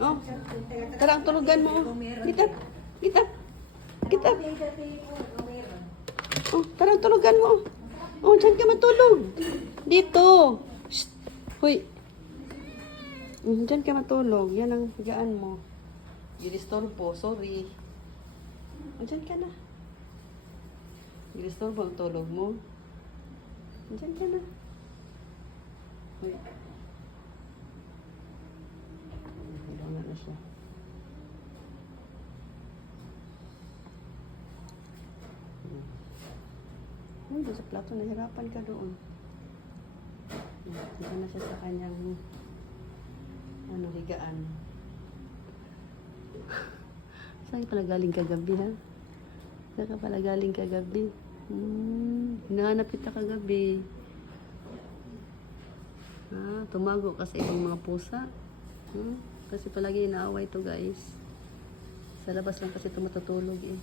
Oh. Tara, ang tulugan mo. Kita. Kita. Kita. Oh, tara, ang tulugan mo. Oh, dyan ka matulog. Dito. Shh. Huy. Dyan ka matulog. Yan ang higaan mo. Ginistorbo. Sorry. Oh, dyan ka na. Ginistorbo ang tulog mo. Dyan ka na. Huy. Hilangan na siya. Ay, doon sa plato, nahirapan ka doon. Dito na siya sa kanyang higaan. Saan ka pala galing kagabi, ha? Saan ka pala galing kagabi? Hinahanap kita kagabi. Tumago kasi ibang mga pusa. Kasi palagi inaaway to, guys. Sa labas lang kasi ito matutulog, eh.